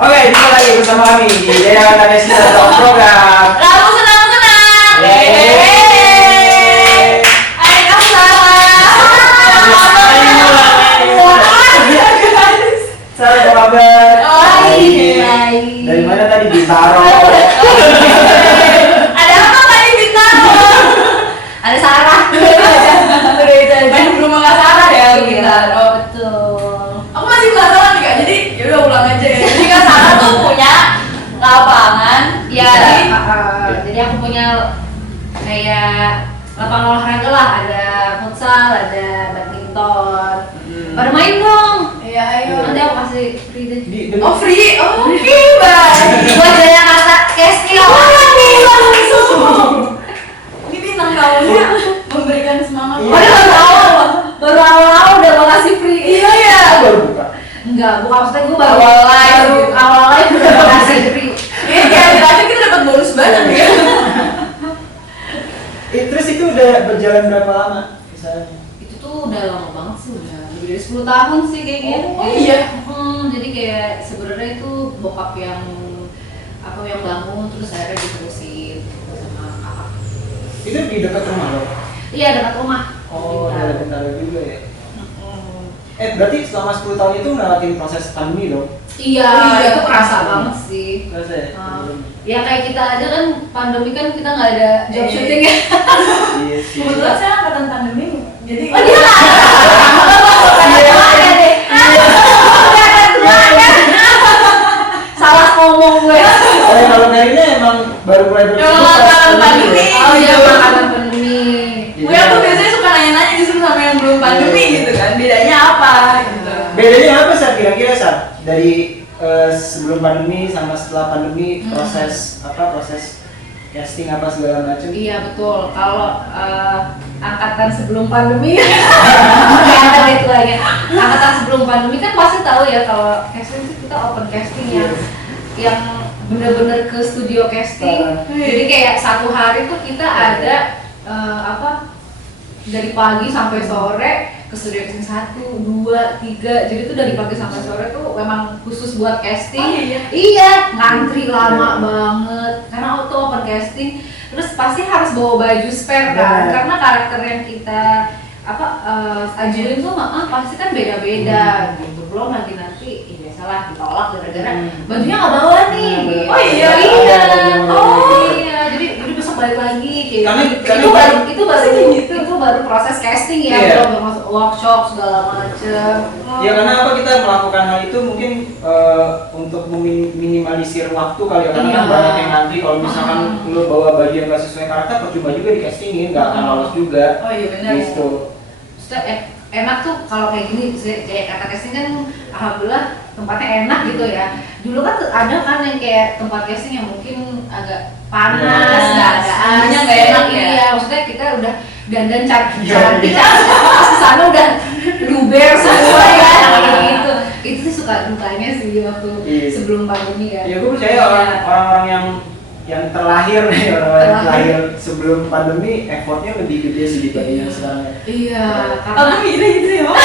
Oke, jumpa lagi bersama kami di Daya Kata Desi dalam program Kamu senang-senang. Hai kamu Sarah, apa kabar? Baik. Dari mana tadi? Bintaro. Ada apa tadi Bintaro? Ada Sarah. Udah itu aja. Main rumah Kak Sarah ya kita. Oh betul. Aku masih penasaran nih Kak, jadi yaudah ulang aja ya. Jadi Kak Sarah tuh punya lapangan. Ya, Jadi jadi aku punya kayak lapangan olahraga lah, ada futsal, ada badminton. Pada main dong. iya ayo. Nanti aku kasih free deh. Oh free, oh oke baik. Buat Daya Kata casting nih langsung. Ini bintang tamunya memberikan semangat. Baru awal udah mau kasih free. Iya ya. Baru buka. Enggak, bukan maksudnya gue baru Awal live baru gitu. awal live udah mau kasih free. Ini kayak terakhir kita dapat bonus banyak ya. Terus itu udah berjalan berapa lama? Misalnya. Itu tuh udah lama banget sih, udah lebih dari 10 tahun sih kayaknya. Oh, iya. Jadi kayak sebenarnya itu bokap yang bangun terus akhirnya diterusin sama kakak. Itu di dekat rumah lo? Iya, dekat rumah. Oh, Bintaro. ada Bintaro juga ya? Berarti selama 10 tahun itu ngelewatin proses pandemi dong? Iya, Iya. itu kerasa banget sih. Terus ya? Ya kayak kita aja kan pandemi kan kita nggak ada job Iya. syuting ya. Iya sih. Kebetulan saya angkatan pandemi, jadi Oh dia nggak ada deh. Salah ngomong gue. Kalau Karina emang baru mulai Emang angkatan pandemi. Oh iya makanan pandemi. gue tuh biasanya suka nanya-nanya justru sama yang belum pandemi gitu kan, bedanya apa gitu. Bedanya apa Sar? Kira-kira Sar? Dari sebelum pandemi sama setelah pandemi proses casting apa segala macam? Iya betul. Kalau angkatan sebelum pandemi, angkatan itu lagi. Angkatan sebelum pandemi kan pasti tahu ya kalau casting sih kita open casting yang bener-bener ke studio casting. Jadi kayak satu hari tuh kita ada dari pagi sampai sore ke studio casting 1, 2, 3. Jadi tuh dari pagi sampai sore tuh memang khusus buat casting. Oh, iya? Iya, ngantri lama banget karena auto open casting. Terus pasti harus bawa baju spare kan, Benar. karena karakter yang kita ajuin tuh pasti kan beda-beda gitu. Belum lagi nanti biasalah ditolak gara-gara bajunya nggak bawa nih. Gitu. Oh iya? Iya. Oh. Iya. Jadi besok balik lagi gitu. Karena- Itu baru proses casting ya, Iya. belum masuk workshop segala macem. Ya karena apa kita melakukan hal itu mungkin untuk meminimalisir waktu kali ya, karena kan Iya. banyak yang ngantri. Kalau misalkan lo bawa baju yang gak sesuai karakter percuma juga di castingin, gak akan lolos juga. Oh iya benar. Gitu. Maksudnya enak tuh kalau kayak gini, kayak kata casting kan alhamdulillah tempatnya enak gitu ya. Dulu kan ada kan yang kayak tempat casting yang mungkin agak panas, Iya. nggak ada Semuanya AC, nggak enak ya? Iya, maksudnya kita udah dandan cantik, Iya. pas kesana udah luber semua ya, kayak gitu. Itu sih suka dukanya sih waktu Iya. sebelum pandemi ya. Ya gue percaya orang-orang yang terlahir nih, orang-orang yang terlahir sebelum pandemi effortnya lebih gede sih dibanding yang sekarang. Iya, Aku karena mikirnya gitu ya Mak.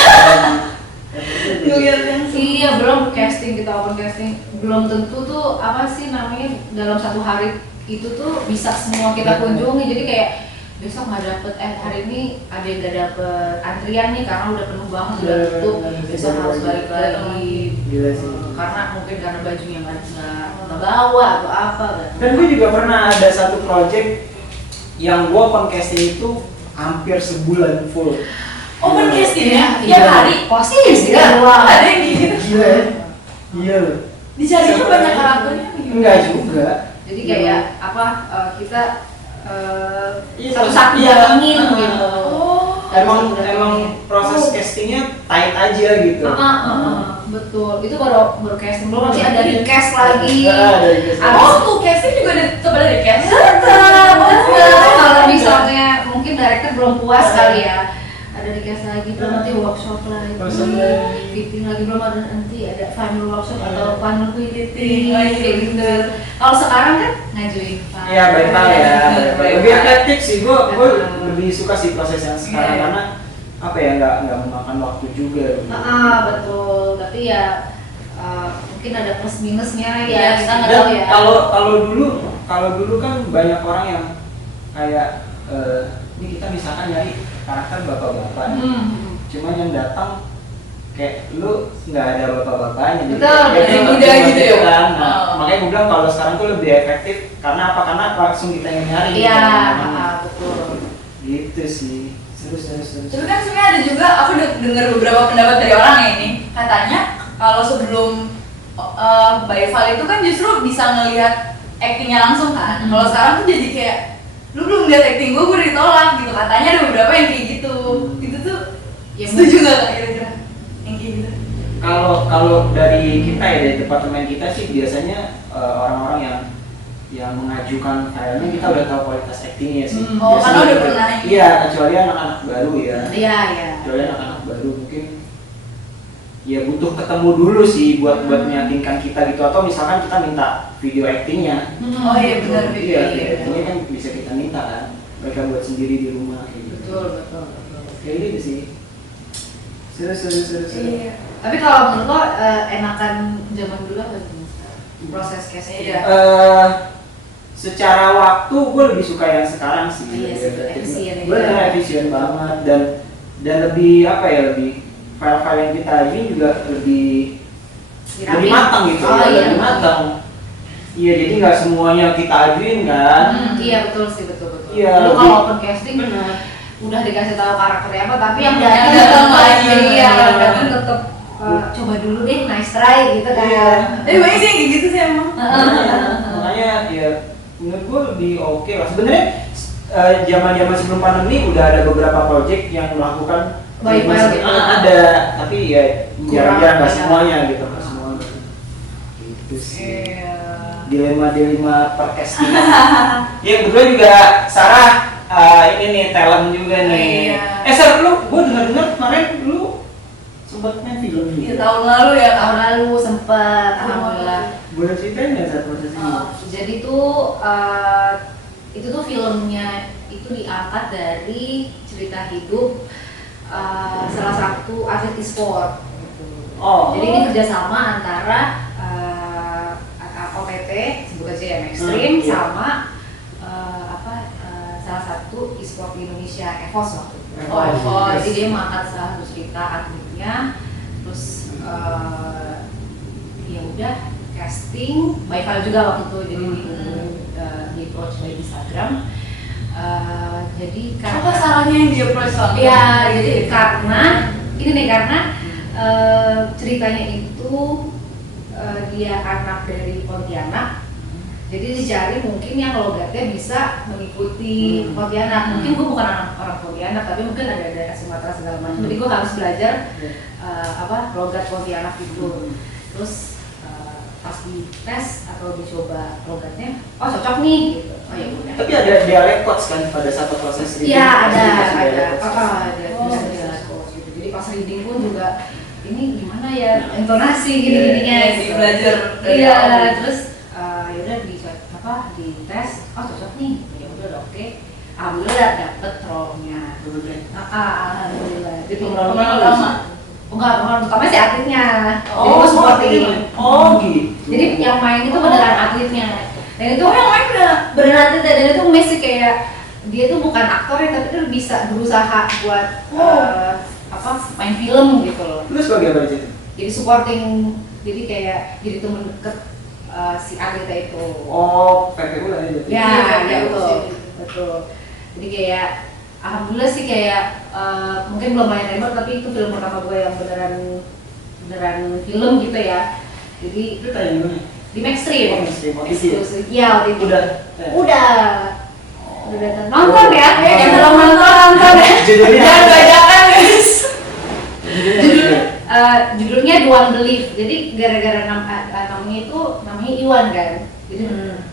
Ngeliat yang iya belum casting, kita open casting belum tentu tuh apa sih namanya dalam satu hari itu tuh bisa semua kita kunjungi. Jadi kayak besok nggak dapet hari ini ada yang nggak dapet antrian nih karena udah penuh banget, udah tutup, besok harus balik lagi. Gila sih. Karena mungkin karena bajunya nggak bawa atau apa kan. Dan gue juga pernah ada satu project yang gue open casting itu hampir sebulan full. open casting ya, Iya. tiap hari. Posisi Iya. doang. Ada yang gitu. Gila ya? Iya loh. Dicarinya banyak karakternya. Enggak juga. Jadi kayak kita Iya, satu-satu iya. datengin gitu. Oh. Emang proses castingnya tight aja gitu. Betul, itu baru casting, belum nanti ada request lagi. Ada request. Oh tuh casting juga ada sebenarnya ada cast. Kalau misalnya mungkin director belum puas kali ya, ada request lagi, belum nanti workshop lagi, Workshop lagi. fitting lagi, belum ada nanti ada final workshop atau final fitting Oh, iya, kayak gitu. Kalau sekarang kan ngajuin file. Iya baik ya. Baik. Lebih efektif sih. Gue lebih suka sih proses yang sekarang Iya. karena apa ya nggak memakan waktu juga. Betul, tapi ya mungkin ada plus minusnya Iya, ya, kita nggak tahu Dan ya. kalau dulu kan banyak orang yang kayak ini kita misalkan nyari karakter bapak-bapak nih. Cuman yang datang kayak lu nggak ada bapak-bapaknya jadi Betul, kayak yang cuma muda gitu ya? kan. Nah, Oh. makanya gue bilang kalau sekarang tuh lebih efektif karena apa? Karena langsung kita yang nyari. Iya, Nah, betul. gitu sih. Terus. Tapi kan sebenarnya ada juga, aku dengar beberapa pendapat dari orang ya ini, katanya kalau sebelum Baifal itu kan justru bisa ngelihat actingnya langsung kan. Kalau sekarang tuh jadi kayak lu belum lihat acting gue udah ditolak gitu, katanya ada beberapa yang kayak gitu. Itu tuh Ya, setuju nggak kak kira-kira yang kayak gitu? Kalau dari kita ya, dari departemen kita sih biasanya orang-orang yang mengajukan filenya kita udah tahu kualitas actingnya sih. Oh, Biasanya karena udah gitu. pernah ini. Iya, kecuali anak-anak baru ya. Iya, iya. Kecuali anak-anak baru mungkin ya butuh ketemu dulu sih buat meyakinkan kita gitu, atau misalkan kita minta video actingnya. Oh iya benar Iya, video. video actingnya kan bisa kita minta kan. Mereka buat sendiri di rumah kayak gitu. Betul. Kayak gitu sih. Seru. Iya. Tapi kalau menurut lo enakan zaman dulu apa zaman sekarang? Proses casting? Iya. Secara waktu gue lebih suka yang sekarang sih. Iya sih, efisien Gue ya. efisien banget dan lebih apa ya, lebih file-file yang kita ajuin juga lebih Dirapiin. matang gitu. Oh, Ya, iya. lebih matang. Iya, jadi nggak semuanya kita ajuin kan. Iya betul sih, betul. Iya, Lu lebih- kalau open casting udah dikasih tahu karakternya apa, tapi yang Yang datang datang tetap lagi. iya, yang datang tetap coba dulu deh, nice try gitu kan. Iya. Tapi banyak sih yang kayak gitu sih emang. Makanya ya menurut gue lebih oke lah. Sebenarnya zaman-zaman sebelum pandemi udah ada beberapa project yang melakukan Baik, treatment gitu. ada, tapi ya jarang-jarang nggak Iya. semuanya gitu, nggak semuanya. Gitu sih. Iya. Dilema per casting. Ya kebetulan juga Sarah ini nih talent juga nih. Iya. Sar, gue dengar kemarin lu sempat main film Iya juga. tahun lalu ya kak. Tahun lalu sempet, alhamdulillah. Boleh ceritain nggak saat proses ini? Jadi tuh itu tuh filmnya itu diangkat dari cerita hidup salah satu atlet e-sport. Oh. Jadi ini kerjasama antara OPT, sebut aja yang ekstrim, Iya. sama salah satu e-sport di Indonesia, EVOS waktu itu. Oh, EVOS. Jadi dia mengangkat salah satu cerita atletnya, terus ya udah casting, Baifal juga waktu itu, jadi di approach by Instagram. Jadi Apa salahnya yang dia approach langsung? ya, jadi karena ini nih, karena ceritanya itu dia anak dari Pontianak, jadi dicari mungkin yang logatnya bisa mengikuti Pontianak. Mungkin gue bukan orang Pontianak, tapi mungkin ada daerah Sumatera segala macam. Jadi gue harus belajar logat Pontianak itu. Terus pas di tes atau dicoba logatnya, oh cocok nih gitu. Oh ya udah. Tapi ada dialek coach kan pada satu proses reading? Iya Pasti ada, dikasih dialek coach. ada Oh, bisa bisa. gitu. Jadi pas reading pun juga ini gimana ya intonasi gini-gininya Iya, gitu. belajar dari Iya, awal. terus ya udah di tes, oh cocok nih, ya udah oke. Alhamdulillah dapet role-nya. Alhamdulillah. Jadi Pemeran role-nya utama? Enggak, pemeran utama sih atletnya. Jadi Oh, gue supporting. Oh gitu. Jadi yang main itu beneran atletnya. Dan itu yang main beneran atlet, dan itu mes sih kayak dia tuh bukan aktor ya, tapi dia bisa berusaha buat main film gitu loh. Lu sebagai apa di situ? Jadi supporting, jadi kayak jadi temen deket si atletnya itu. Oh, PPU lah ya berarti. Ya, Iya, ya iya, betul, iya. betul. Jadi kayak alhamdulillah sih kayak mungkin belum main remote, tapi itu film pertama gue yang beneran film gitu ya. Jadi Itu tayang di mana? di Maxstream. Oh, Maxstream, OTT ya? Eksklusif. Iya, OTT. Udah. Udah. Udah nonton ya. Oh. Yang belum nonton ya. Judulnya Jangan apa? bajakan guys. Judulnya The One Belief. Jadi gara-gara namanya itu namanya Iwan kan. Jadi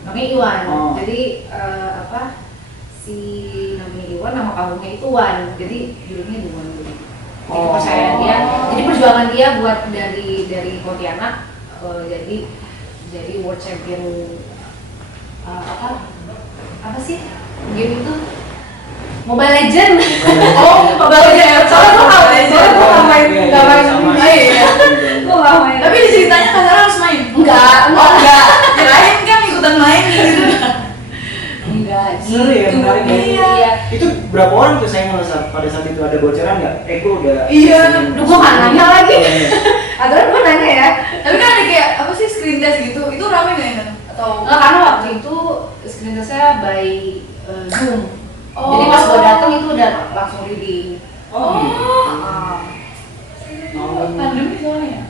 namanya Iwan. Oh. Jadi si namanya Iwan, nama panggungnya itu Wan. Jadi judulnya The One Belief. Jadi Oh. kepercayaan dia. Jadi perjuangan dia buat dari Pontianak jadi world champion apa sih game itu? Mobile Legend. Oh, Mobile Legend. Soalnya gue aja. Gue nggak main, Iya, nggak main. sama. Iya. Gue nggak main. Tapi di ceritanya Kak Sarah harus main. Enggak. Kirain kan ikutan main gitu. Enggak. Seru ya, gitu. menarik ya. Iya. Itu berapa orang tuh saya ngerasa pada saat itu ada bocoran nggak? Gue udah. Iya, Duh, gue nggak nanya lagi. Iya, iya. Aturan gue nanya ya. Tapi kan ada kayak apa sih screen test gitu. Itu rame nggak ya? Atau Nggak, karena waktu itu screen test-nya by Zoom. Oh. Jadi pas gue datang itu udah langsung reading. Oh, gitu. Ah, Oh. pandemi soalnya ya?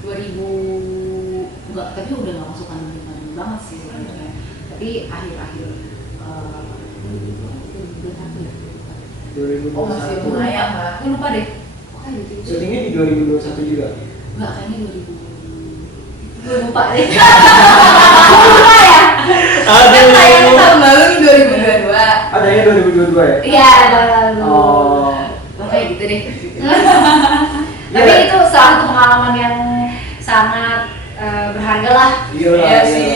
2000 enggak, tapi udah nggak masuk pandemi banget sih sebenarnya. Tapi akhir-akhir 2021 ya. 2021. Oh, masih lumayan lah. Gue lupa deh. Pokoknya gitu. Syutingnya di 2021 juga. Enggak, kayaknya 2000. Gue lupa deh. Gue lupa ya. Kan tayang tahun lalu nih 2022. Adanya 2022 ya? Iya, lalu. Oh. Pokoknya gitu deh. Tapi itu salah satu pengalaman yang sangat berharga lah. Iya lah. Iya sih.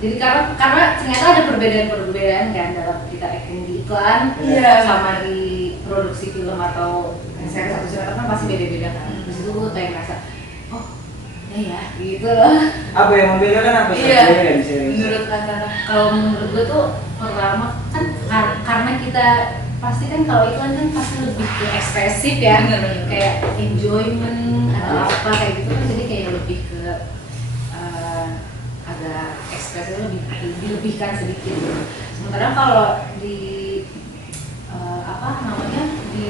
Jadi karena ternyata ada perbedaan-perbedaan kan dalam kita acting di iklan Iya. sama di produksi film atau series atau sinetron kan pasti beda-beda kan. Terus itu gue kayak ngerasa, oh ya gitu loh. Apa yang membedakan apa sih? Iya. Bedanya di series? Menurut Kak Sarah. Kalau menurut gue tuh pertama kan karena kita pasti kan kalau iklan kan pasti lebih ke ekspresif ya, Bener. kayak enjoyment atau apa kayak gitu kan, jadi kayak lebih ke agak ekspresifnya lebih dilebihkan sedikit. Sementara kalau di apa namanya di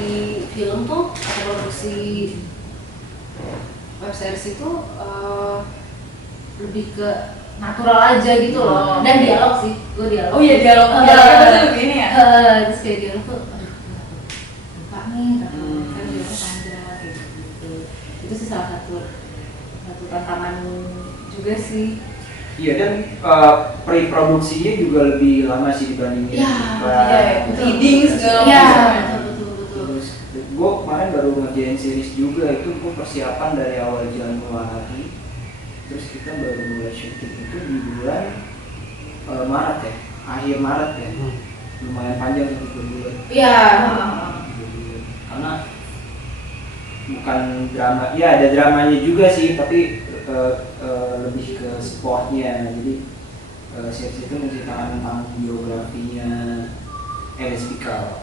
film tuh atau produksi web series itu lebih ke natural aja gitu loh, dan dialog sih, gue dialog. Oh iya, dialognya pasti lebih ini ya. Terus kayak dialog tuh, aduh lupa nih, kan dialognya panjang kayak gitu. Itu sih salah satu tantangan juga sih. Iya, dan pre-produksinya juga lebih lama sih dibandingin Iya, Reading segala Iya, macam. betul. Terus gue kemarin baru ngerjain series juga, itu gue persiapan dari awal Januari. Terus kita baru mulai syuting itu di bulan Maret ya, akhir Maret ya. Lumayan panjang itu 2 bulan. Iya. 2 bulan. Karena bukan drama, ya ada dramanya juga sih, tapi lebih ke sportnya. Jadi series itu menceritakan tentang biografinya Elis Pikal.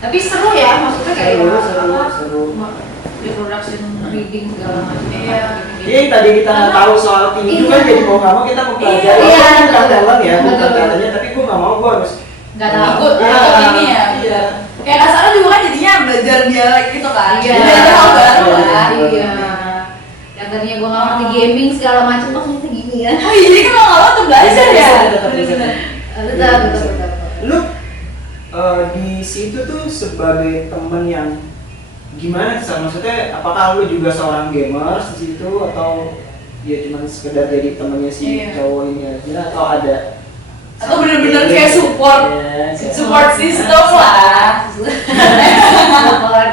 Tapi seru ya, maksudnya kayak seru. Reproduction, reading segala macam. Iya. Iya, yang tadi kita nggak tahu soal tinju kan, jadi mau nggak mau kita mempelajari. Iya, Bukan betul. talent ya, bukan Betul. talentnya, tapi gue nggak mau, gue harus Nggak tahu. Takut ini ya. Iya. Kayak Kak Sarah juga kan jadinya belajar dialek gitu kan. Iya. Belajar hal baru Iya. kan. Iya. Yang tadinya gue nggak ngerti gaming segala macam, oh ternyata gini ya. Oh iya, jadi kan mau nggak mau tuh belajar ya. Tetap belajar. Betul. Lu di situ tuh sebagai temen yang gimana sih? Maksudnya apakah lu juga seorang gamers di situ, atau ya cuma sekedar jadi temennya si Iya. cowok ini aja, atau ada Atau bener-bener kayak support Ya, kayak- support system lah. Support.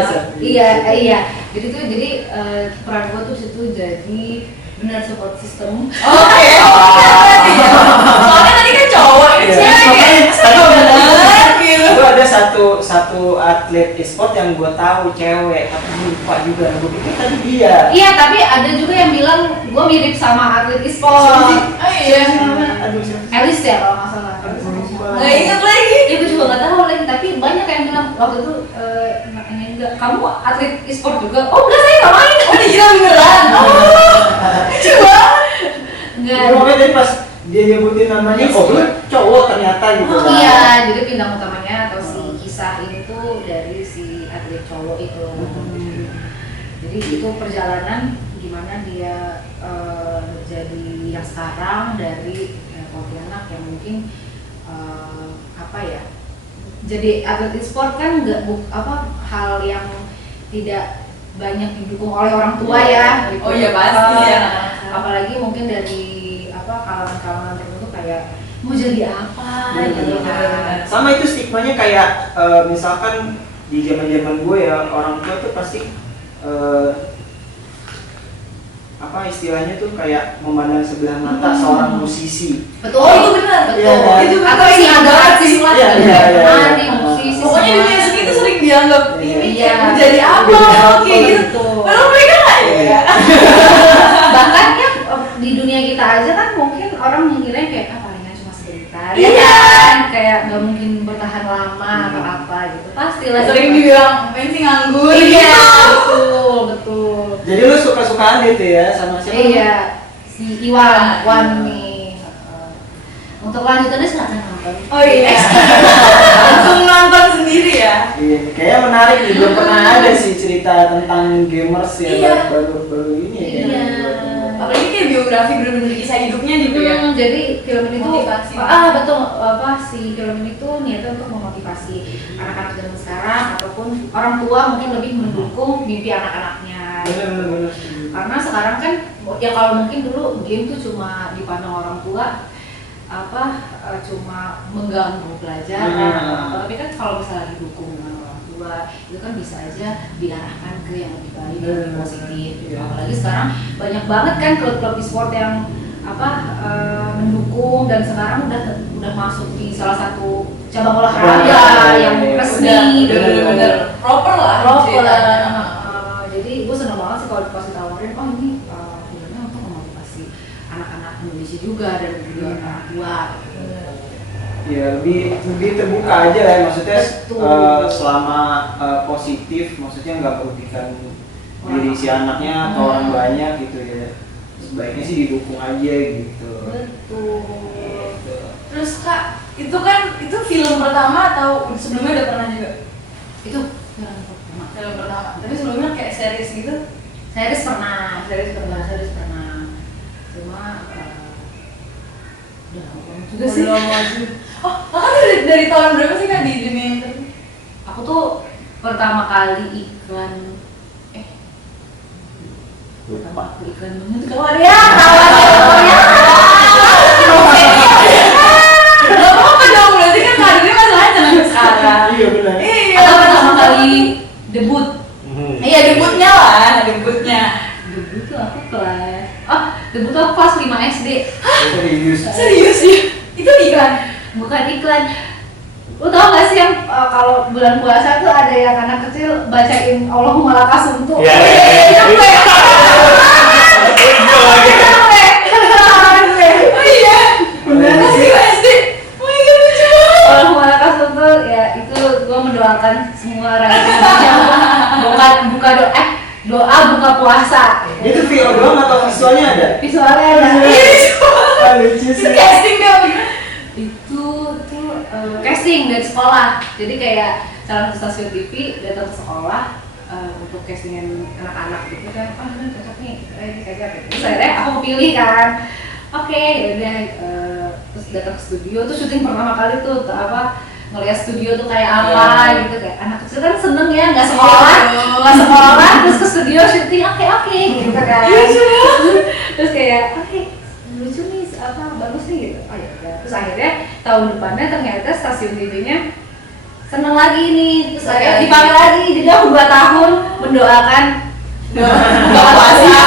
Iya. Jadi peran gue tuh situ jadi benar support system. Oke. Soalnya tadi kan cowok, ini Iya. cewek kayak Tadi bener gitu. Gue ada satu atlet e-sport yang gue tahu cewek, tapi lupa juga. Gue pikir tadi dia. Iya, tapi ada juga yang bilang gue mirip sama atlet e-sport. Oh iya. Aduh, siapa sih? Elis ya kalau nggak salah. Aduh, lupa. Nggak inget lagi. Iya, gue juga nggak tahu lagi. Tapi banyak yang bilang waktu itu nanya enggak, kamu atlet e-sport juga? Oh enggak, saya nggak main. Oh dikira beneran. Oh. Coba. Enggak. Jadi makanya tadi pas dia nyebutin namanya, oh lu cowok ternyata gitu. Oh kan. iya, jadi bintang utamanya atau si kisah ini tuh dari si atlet cowok itu. Jadi itu perjalanan gimana dia jadi yang sekarang dari Pontianak yang mungkin apa ya? Jadi atlet e-sport kan nggak hal yang tidak banyak didukung oleh orang tua ya. Gitu. Oh iya, pasti ya. Apalagi mungkin dari kalangan-kalangan tertentu kayak mau jadi apa gitu kan. Sama itu stigmanya kayak misalkan di zaman gue ya, orang tua tuh pasti istilahnya tuh kayak memandang sebelah mata seorang musisi. Betul. Oh, itu benar. Iya, Betul. Itu Atau benar. si ada artis lah, Iya, iya, iya. penari, musisi. Pokoknya semua. dunia seni itu sering dianggap Iya. ini Iya. jadi apa Jadi apa, kayak gitu. betul. Padahal mereka nggak ya. Bahkan ya di dunia kita aja kan mungkin orang mengira kayak palingan cuma sebentar, ya Iya. kan? Kayak nggak mungkin bertahan lama atau apa gitu. Pastilah. Sering dibilang main sih nganggur. Iya, gitu. betul. Jadi lu suka-sukaan gitu ya sama siapa? Iya, si Wan nih. Untuk lanjutannya silakan nonton. Oh iya. Langsung nonton sendiri ya. Iya, kayaknya menarik nih. Belum pernah ada sih cerita tentang gamers yang Iya. baru ini ya. Iya. Apalagi kayak biografi bener-bener kisah hidupnya gitu ya. Jadi film ini tuh Motivasi. betul apa si film ini tuh niatnya untuk memotivasi anak-anak zaman sekarang ataupun orang tua mungkin lebih mendukung mimpi anak-anaknya. Bener. Karena sekarang kan ya kalau mungkin dulu game tuh cuma dipandang orang tua cuma mengganggu pelajaran atau apa. Tapi kan kalau misalnya didukung dengan orang tua itu kan bisa aja diarahkan ke yang lebih baik dan lebih positif gitu. Apalagi sekarang banyak banget kan klub-klub e-sport yang mendukung dan sekarang udah masuk di salah satu cabang olahraga yang resmi Udah bener-bener proper lah. ceritanya. Jadi gue seneng banget sih kalau pas ditawarin ini filmnya untuk memotivasi anak-anak Indonesia juga dan juga orang tua. Ya lebih terbuka aja lah ya. Maksudnya Betul. selama positif, maksudnya nggak merugikan diri si anaknya atau orang banyak gitu ya. Sebaiknya sih didukung aja gitu. Betul. Terus Kak, itu film pertama atau sebelumnya udah pernah juga? Itu film pertama. Film pertama. Tapi sebelumnya kayak series gitu. Series pernah. Cuma udah lama banget juga sih. Oh, Kakak dari tahun berapa sih Kak di dunia interview? Aku tuh pertama kali iklan Lupa. iklan itu keluar ya, kawan ya. Gak apa-apa dong, berarti kan karirnya masih lancar sampai sekarang. Iya benar. Iya. Atau pertama kali debut. Iya debutnya lah, debutnya. Debut tuh aku kelas. Debut tuh aku kelas 5 SD. Serius. Serius ya? Itu iklan? Bukan iklan. Lu tau gak sih yang kalau bulan puasa tuh ada yang anak kecil bacain Allahumma lakasumtu. Iya. Oh iya. Bener. Masih SD. Oh my god, lucu banget. Allahumma lakasumtu ya itu gua mendoakan semua rakyat Indonesia doa buka puasa. Itu video doang atau visualnya ada? Visualnya ada. Lucu Itu sih. casting dia apa gimana? Itu tuh casting dari sekolah. Jadi kayak salah satu stasiun TV datang ke sekolah untuk castingin anak-anak gitu kan. Ini cocok nih, kita gitu. Terus akhirnya aku kepilih kan. Oke, yaudah terus datang ke studio tuh syuting pertama kali tuh ngeliat studio tuh kayak apa gitu, kayak anak kecil kan seneng ya nggak sekolah terus ke studio syuting oke gitu kan. Terus kayak lucu nih bagus nih gitu. Oh ya udah. Terus akhirnya tahun depannya ternyata stasiun TV-nya seneng lagi nih, terus akhirnya dipanggil lagi. Jadi aku 2 tahun mendoakan Buka puasa.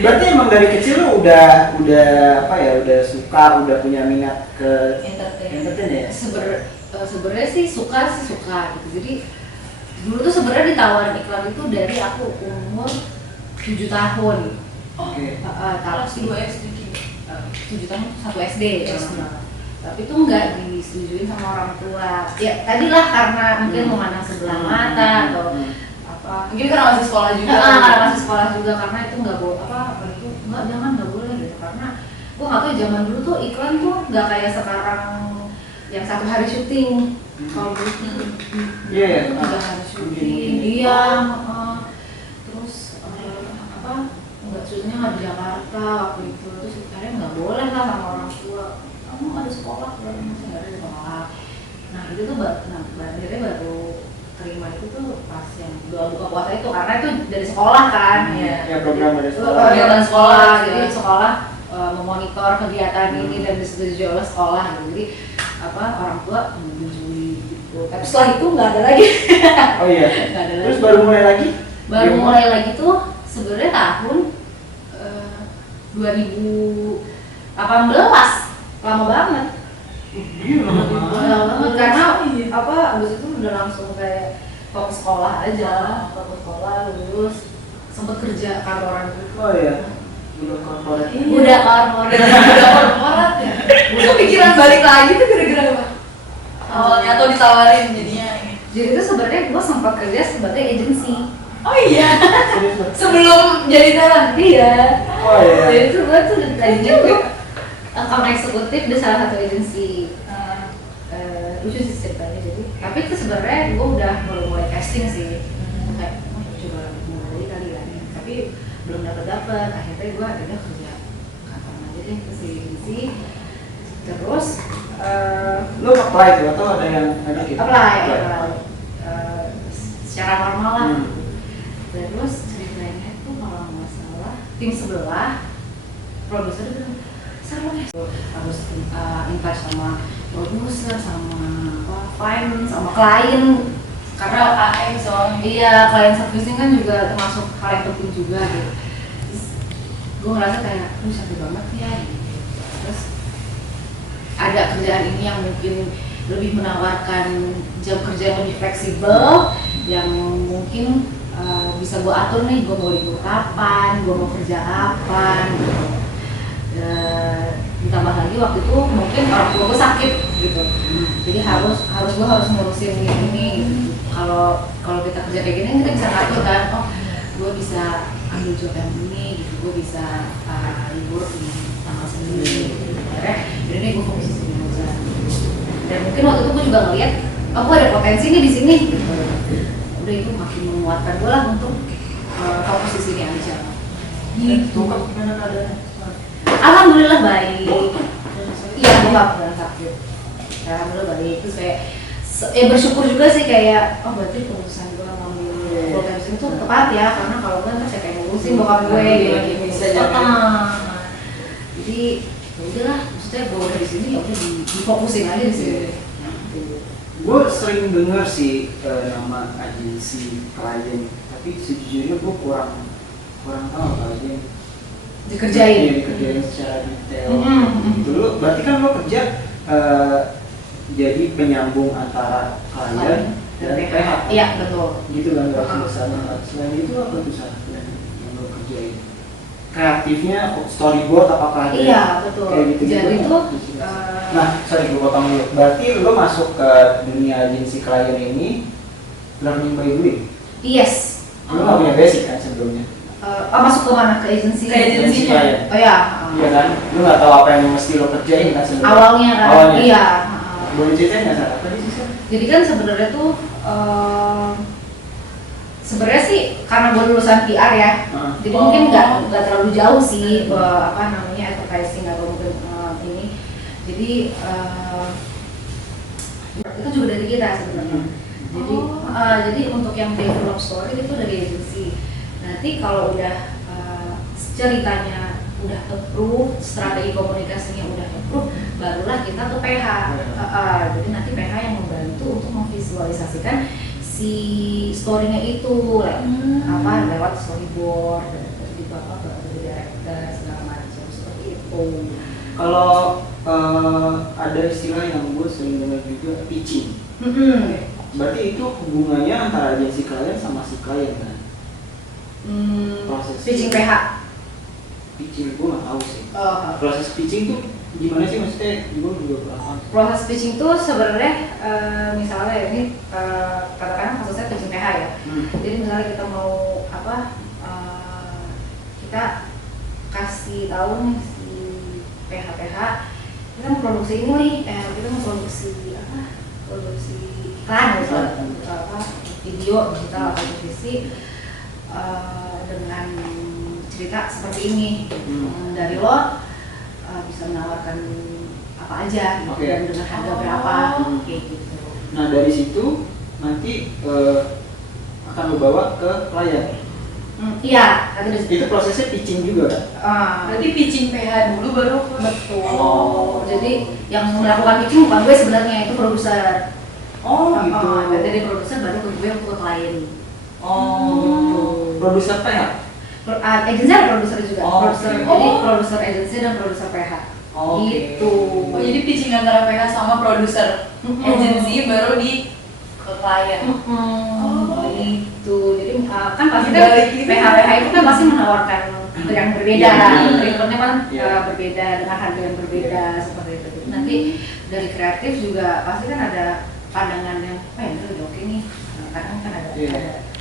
Berarti emang dari kecil lu udah udah suka, udah punya minat ke entertain ya? Sebenarnya sih suka gitu. Jadi dulu tuh sebenarnya ditawarin iklan itu dari aku umur 7 tahun. Oke. Kelas 2 SD. 7 tahun 1 SD ya. Tapi itu nggak disetujuin sama orang tua. Ya tadilah karena mungkin memandang sebelah mata atau apa. Mungkin karena masih sekolah juga. Karena masih sekolah juga, karena itu nggak boleh itu nggak boleh gitu. Karena gua nggak tahu zaman dulu tuh iklan tuh nggak kayak sekarang yang 1 hari syuting. Kalau dulu Iya. 3 hari syuting. Iya. Terus nggak syutingnya nggak di Jakarta waktu itu. Terus akhirnya nggak boleh lah sama orang tua. Kamu ada sekolah, masih nggak ada sekolah. Nah itu tuh akhirnya baru terima itu tuh pas yang buka puasa itu, karena itu dari sekolah kan. Ya program dari sekolah. Program sekolah, jadi sekolah memonitor kegiatan ini dan disetujui oleh sekolah gitu. Jadi orang tua menyetujui gitu. Tapi setelah itu nggak ada lagi. Oh iya. Nggak ada Terus lagi. baru mulai lagi? Baru mulai lagi tuh sebenarnya tahun 2018, lama banget. Gila. Lama banget karena apa abis itu udah langsung kayak fokus sekolah aja, fokus sekolah lulus, sempet kerja kantoran gitu. Oh iya. Udah korporat. Udah korporat ya. Itu pikiran balik lagi tuh gara-gara apa? Awalnya tuh ditawarin jadinya ini. Jadi itu sebenarnya gue sempat kerja sebagai agensi. Oh iya. Serius Mbak? Sebelum jadi talent. Iya. Oh iya. Jadi itu gue tuh tadinya tuh account eksekutif di salah satu agensi. Lucu sih ceritanya jadi. Tapi itu sebenarnya gue udah mulai casting sih. Kayak coba mulai kali ya. Tapi belum dapet. Akhirnya gue udah kerja kantor aja deh ke agensi. Terus Lu apply tuh atau ada yang ada gitu? apply. Secara normal lah. Terus ceritanya tuh kalau nggak salah tim sebelah produser itu sama harus invite sama produser sama finance sama klien Karena AE soalnya. iya klien servicing kan juga termasuk hal yang penting juga gitu. Terus gue ngerasa kayak cantik banget ya gitu. Terus ada kerjaan ini yang mungkin lebih menawarkan jam kerja yang lebih fleksibel yang mungkin bisa gue atur nih, gue mau libur kapan, gue mau kerja kapan gitu. Ditambah lagi waktu itu mungkin orang tua gue sakit gitu, jadi gue harus ngurusin ini gitu. Kalau kita kerja kayak gini kita bisa ngatur kan, oh gue bisa ambil job yang ini gitu, gue bisa libur di tanggal segini gitu. Akhirnya jadi nih gue fokus di sini aja. Dan mungkin waktu itu gue juga ngeliat, oh gue ada potensi nih di sini gitu. Udah itu makin menguatkan gue lah untuk fokus di sini aja. Gitu. Gimana keadaannya? Alhamdulillah baik. Iya, gue gak pernah sakit. Alhamdulillah baik. Terus kayak bersyukur juga sih kayak, oh berarti keputusan gue ngambil program ini tuh tepat ya, karena kalau gue kan saya kayak ngurusin bokap gue gitu. Bisa jadi. Jadi ya udahlah, maksudnya gue udah di sini ya udah difokusin aja di sini. Gue sering denger sih nama agensi klien, tapi sejujurnya gue kurang tahu apa aja yang Dikerjain. dikerjain secara detail. Dulu berarti kan lo kerja jadi penyambung antara klien dan PH. Iya betul. Gitu kan biasanya. Selain itu apa tuh yang lo kerjain? Kreatifnya storyboard apakah ada? Iya betul. Kayak gitu Jadi juga? tuh Nah, sorry gue potong dulu. Berarti lo masuk ke dunia agensi klien ini learning by doing? yes. Lo nggak punya basic kan sebelumnya? Masuk ke mana? Ke agensi? Ke agensi. Klien. Oh ya. Iya kan? Lo nggak tahu apa yang mesti lo kerjain kan sebelumnya? Awalnya kan? Awalnya. Iya. Boleh ceritain nggak Sarah? Tadi sih Sarah? Jadi kan sebenarnya tuh sebenarnya sih karena gue lulusan PR ya, jadi mungkin nggak terlalu jauh sih apa namanya advertising atau mungkin ini. Jadi itu juga dari kita sebenarnya. Jadi untuk yang develop story itu dari agensi. Nanti kalau udah ceritanya udah approve, strategi komunikasinya udah approve, barulah kita ke PH. Jadi nanti PH yang membantu untuk memvisualisasikan si story-nya itu, lewat storyboard, dari bapak, dari director segala macam seperti itu. Kalau ada istilah yang gue sering dengar juga pitching. Berarti itu hubungannya antara agensi klien sama si klien kan? Proses Pitching PH. Pitching gue nggak tahu sih. Proses pitching tuh gimana sih maksudnya? Gue juga paham. Proses pitching tuh sebenarnya misalnya ini katakan kasusnya pitching PH ya. Jadi misalnya kita mau apa? Kita kasih tahu nih si PH kita mau produksi ini nih, kita mau produksi apa? Produksi iklan apa? Video digital atau televisi dengan cerita seperti ini. Dari lo bisa menawarkan apa aja gitu, dan dengan harga berapa kayak gitu. Nah dari situ nanti akan lo bawa ke klien. Iya, ada Itu prosesnya pitching juga kan? Berarti pitching PH dulu baru betul. Oh. Jadi yang melakukan pitching bukan gue sebenarnya, itu produser. Gitu. Dari produser baru ke gue untuk ke klien. Gitu. Produser PH? agensi ada produser juga, Oh, produser oke. jadi produser agensi dan produser PH. Oke. Gitu. Oh, jadi pitching antara PH sama produser agency baru di ke klien. Gitu. Jadi kan pasti kan Dibalik gitu. PH itu kan pasti menawarkan yang berbeda, treatmentnya kan Iya. berbeda dengan harga yang berbeda seperti itu. Jadi nanti dari kreatif juga pasti kan ada pandangan yang, ini udah oke nih. Kadang kan ada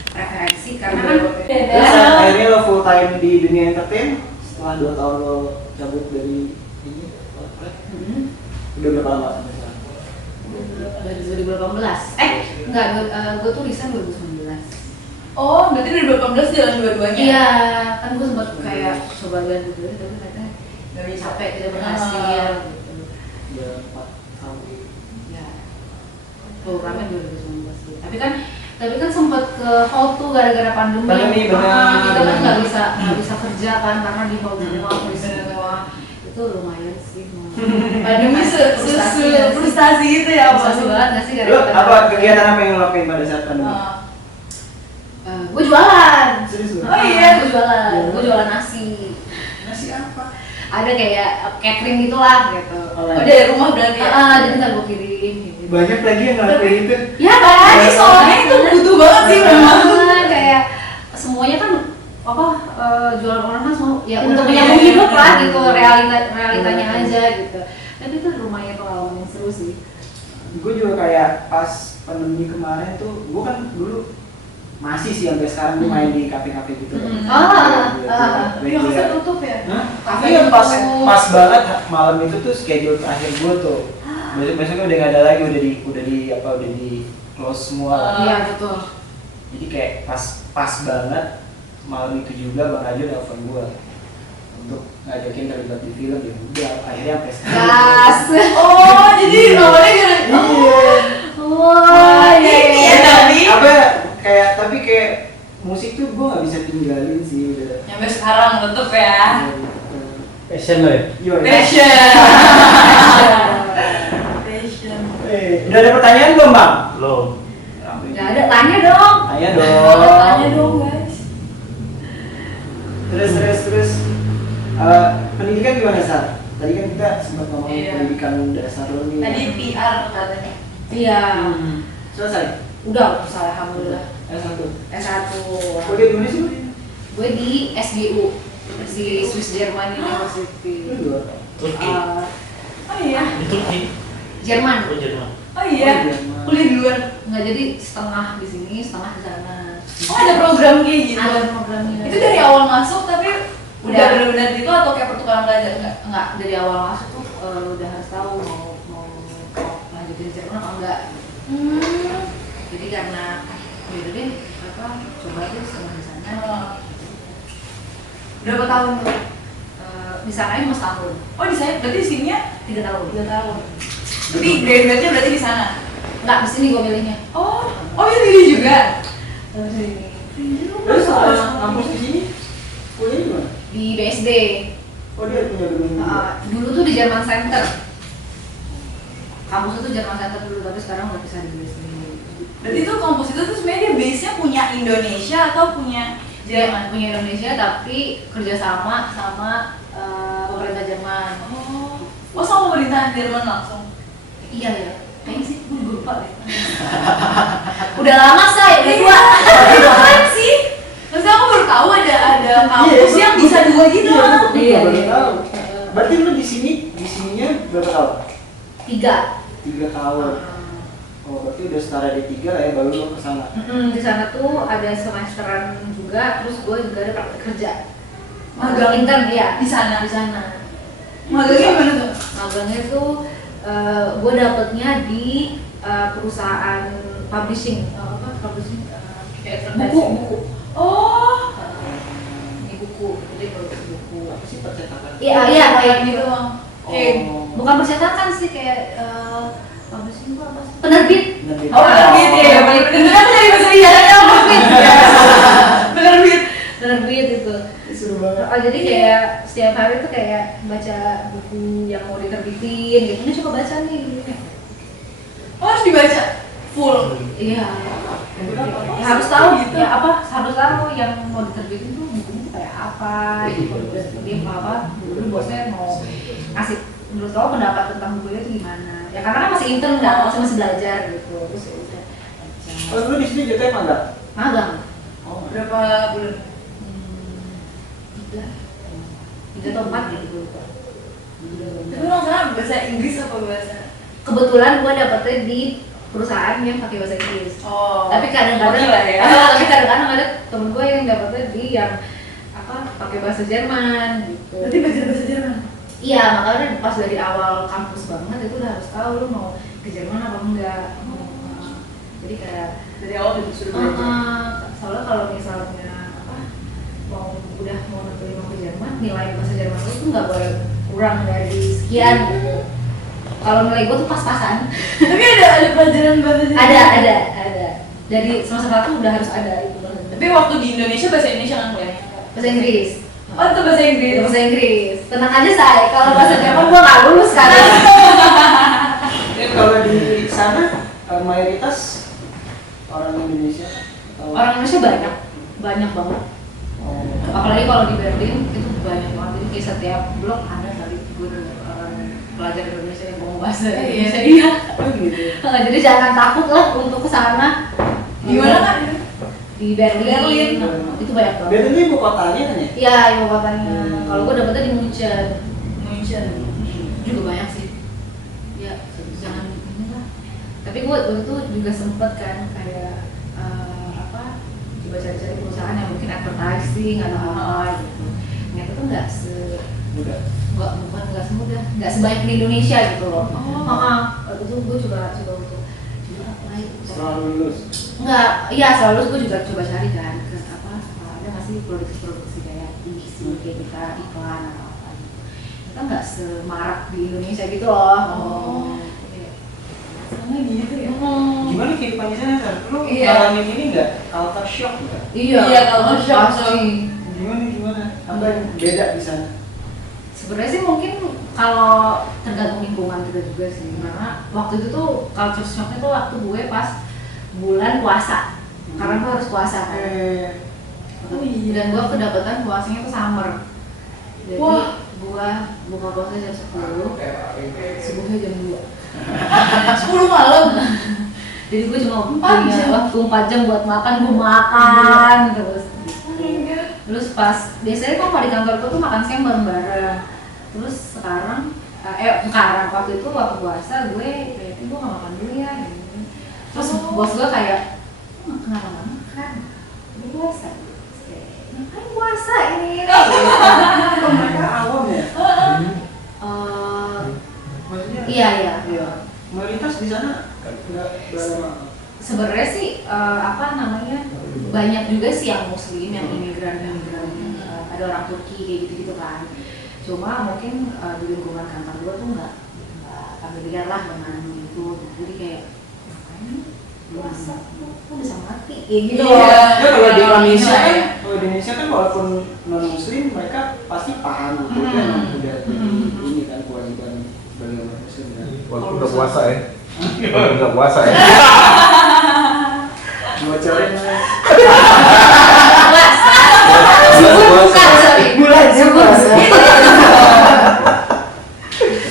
preferensi karena kan Terus akhirnya lo full time di dunia entertain setelah 2 tahun lo cabut dari ini corporate. Udah berapa lama sampai sekarang? dari 2018. Enggak, gue tuh resign 2019. Oh, berarti dari 2018 jalan dua-duanya? Iya, kan gue sempat kayak coba ganti dulu, tapi ternyata Gak bisa. capek, tidak berhasil gitu. Udah 4 tahun gitu. Ya, programnya 2019 sih. Tapi kan sempat ke hold tuh gara-gara pandemi. Pandemi, benar. Kita kan nggak bisa kerja kan karena di hold semua, freeze semua. Itu lumayan sih. Pandemi frustasi gitu ya? Frustasi banget nggak sih Lo gara-gara apa kegiatan apa yang lo lakuin pada saat pandemi? gue jualan. Serius lo? Oh iya. Gue jualan nasi. Nasi apa? Ada kayak catering gitulah gitu. Oh, dari rumah berarti ya? Jadi ntar gue kirim gitu. Banyak lagi yang ngelakuin itu. Ya kan? Ini soalnya itu butuh banget sih memang. Kayak semuanya kan jualan orang kan semua ya untuk menyambung hidup lah gitu, realitanya aja gitu. Tapi itu lumayan pengalaman yang seru sih. Gue juga kayak pas pandemi kemarin tuh, gue kan dulu masih sih sampai sekarang gue main di kafe-kafe gitu. Kafe tutup ya? Kafe yang pas banget malam itu tuh schedule terakhir gue tuh. Besoknya udah nggak ada lagi, udah di close semua. Iya betul. Jadi kayak pas banget malam itu juga Bang Ajo nelfon gue untuk ngajakin terlibat di film, ya udah akhirnya sampai sekarang. Gas. Oh, jadi awalnya gara-gara Iya. Wah, iya tapi Tapi kayak musik tuh gue nggak bisa tinggalin sih udah. nyampe sekarang tetep ya. Passion lo ya? Iya. Passion. Udah ada pertanyaan belum Bang? Belum. Nggak ada, tanya dong. Tanya dong. Tanya dong guys. Terus pendidikan gimana Sar? Tadi kan kita sempat ngomong Iya. pendidikan dasar lo nih. Tadi PR katanya. Iya. Selesai. Udah, selesai alhamdulillah. S1. S1. Kuliah di mana sih? Gue di SGU, di Swiss German University. Lu dua. Turki. Oh iya. Di Turki. Jerman. Oh Jerman. Oh iya. Kuliah di luar. Nggak, jadi setengah di sini, setengah di sana. Oh ada program kayak gitu. Ada programnya. Itu dari awal masuk tapi udah Udah. benar-benar gitu atau kayak pertukaran pelajar enggak? Enggak, dari awal masuk tuh udah harus tahu mau lanjutin Jerman apa enggak. Jadi karena yaudah deh, coba deh setengah di sana. Berapa tahun tuh? Di sana cuma setahun, Oh di saya berarti di sininya 3 tahun. 3 tahun. Tapi graduate-nya berarti di sana. Enggak, di sini gue milihnya. Oh ya pilih juga. Di sini. Terus kampus di sini kuliah di mana? Di BSD. Oh dia punya gedung juga. Dulu tuh di Jerman Center. Kampus itu Jerman Center dulu, tapi sekarang udah bisa di BSD. Berarti itu kampus itu tuh sebenarnya dia base-nya punya Indonesia atau punya Jerman? Punya Indonesia tapi kerjasama sama pemerintah Jerman. Oh sama pemerintah Jerman langsung. Iya ya, kayaknya sih gue juga lupa deh. Udah lama say, udah tua. Keren sih. Maksudnya aku baru tahu ada kampus yang bisa dua gitu. Iya, baru tahu. Berarti lu di sininya berapa tahun? 3. 3 tahun. Oh, berarti udah setara D3 lah ya, baru lo kesana. Di sana tuh ada semesteran juga, terus gue juga ada praktek kerja. Magang intern ya di sana. Di sana. Magangnya gimana tuh? Magangnya tuh gue dapetnya di perusahaan publishing. Publishing? Buku. Oh. Ini buku, jadi produksi buku. Apa sih percetakan? Iya kayak gitu. Kayak Bukan percetakan sih, kayak publishing itu apa sih? Penerbit. oh penerbit ya, bener kan dari bahasa Indonesia penerbit. Penerbit. Penerbit itu. Seru banget. Jadi kayak setiap hari tuh kayak baca buku yang mau diterbitin gitu. Ini coba baca nih. Oh harus dibaca full. Iya. Untuk apa? Ya, harus tahu gitu. Ya harus tahu yang mau diterbitin tuh buku kayak apa gitu. Terus dia apa dulu bosnya mau ngasih menurut kamu pendapat tentang bukunya itu gimana ya, karena kan masih intern kan, masih belajar gitu. Terus ya udah Oh, lu di sini jatuhnya magang? magang. Oh, Berapa bulan? 3 atau 4 gitu gue lupa. Tapi emang sana bahasa Inggris apa bahasa? Kebetulan gue dapetnya di perusahaan yang pakai bahasa Inggris. Oh. Tapi kadang-kadang Oke lah ya. tapi kadang-kadang ada temen gue yang dapetnya di yang apa pakai bahasa Jerman gitu. Berarti belajar bahasa Jerman? Iya, makanya pas dari awal kampus banget itu udah harus tahu lu mau ke Jerman apa enggak. Jadi kayak Dari awal udah suruh belajar. soalnya kalau misalnya apa udah mau nentuin mau ke Jerman, nilai bahasa Jerman itu nggak boleh kurang dari sekian gitu. Kalau nilai gue tuh pas-pasan. Tapi ada pelajaran bahasa Jerman? Ada. Dari semester 1 udah harus ada itu bahasa. Tapi waktu di Indonesia bahasa Indonesia kan kuliahnya? Bahasa Inggris. Oh itu bahasa Inggris? Bahasa Inggris. Tenang aja say, kalau bahasa Jerman gue nggak lulus kan. ya, kalau di sana mayoritas orang Indonesia atau Orang Indonesia banyak banget. Oh. Apalagi kalau di Berlin itu banyak banget. Jadi kayak setiap blok ada kali gue denger orang pelajar Indonesia yang ngomong bahasa Indonesia. Iya. Oh gitu. Jadi jangan takut lah untuk kesana. Gimana kan? Di Berlin. Berlin. Nah, itu banyak banget. Berlin itu ibu kotanya kan ya? Iya, ibu kotanya. Kalau gue dapetnya di Munchen. Munchen. Juga banyak sih. Ya, jangan ini lah. Tapi gue waktu itu juga sempet kan kayak apa? Coba cari-cari perusahaan yang mungkin advertising atau apa gitu. Ternyata tuh Udah. nggak semudah, nggak sebanyak di Indonesia gitu loh. Oh. Waktu itu gue coba untuk apply. Setelah lulus. Enggak, iya selalu gue juga coba cari kan ke apa ada nggak sih produksi kayak kayak kita iklan atau apa gitu. Kita nggak semarak di Indonesia gitu loh. Oh. Kayak, Sama gitu ya? Gimana kehidupan di sana, Sar? Lu Iya. ngalamin ini nggak? Culture shock nggak? Iya, kalau shock. pasti. Gimana? Apa yang beda di sana? Sebenarnya sih mungkin kalau tergantung lingkungan kita juga sih, karena waktu itu tuh culture shocknya tuh waktu gue pas bulan puasa, karena gue harus puasa kan. Oh iya. Dan gue kedapatan puasanya tuh summer. Jadi Wah. gue buka puasa jam 10, subuhnya jam 2. 10 malam? Jadi gue cuma 4 punya jam. waktu 4 jam buat makan, gue makan terus. Oh my god. Terus pas biasanya kok kalau di kantor gue tuh makan siang bareng-bareng. Terus sekarang waktu itu waktu puasa gue kayak gue gak makan dulu ya gitu. Terus bos gue kayak kenapa gak makan? Ini puasa. Terus kayak, ngapain puasa ini? Oh, mereka awam ya? Maksudnya? Iya. Mayoritas di sana nggak beragama. Sebenarnya sih apa namanya banyak juga sih yang muslim, yang imigran ada orang Turki kayak gitu kan. Cuma mungkin di lingkungan kantor gue tuh nggak familiar lah dengan itu. Jadi kayak ngapain puasa, kok bisa mati kayak gitu. Iya. Ya kalau di Indonesia Iya, kan, iya. kalau di Indonesia kan walaupun non Muslim mereka pasti paham gitu kan udah ini kan kewajiban sebagai umat Muslim kan. Waktu udah puasa ya. Waktu udah puasa ya. Bocorin Mas. Bukan, sorry. Bulan sih puasa.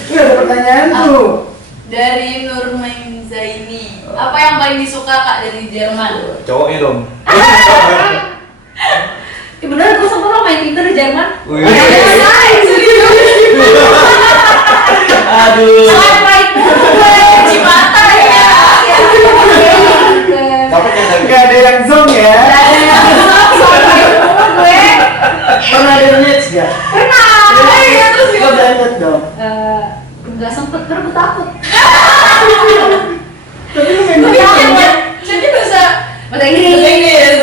Iya ada pertanyaan tuh. Dari Nurmain Zaini, apa yang paling disuka Kak dari Jerman? Cowoknya dong. Ya bener, gue sempet lo main Tinder di Jerman. Wih. Aduh. Swipe right gue. Cimata ya? Dapat yang nggak ada yang zong ya? Pernah ada match nggak? Iya, terus Kok banget dong? Nggak sempet karena gue takut. Tapi lu main Tapi game kan jadi bahasa Bahasa Inggris. Inggris.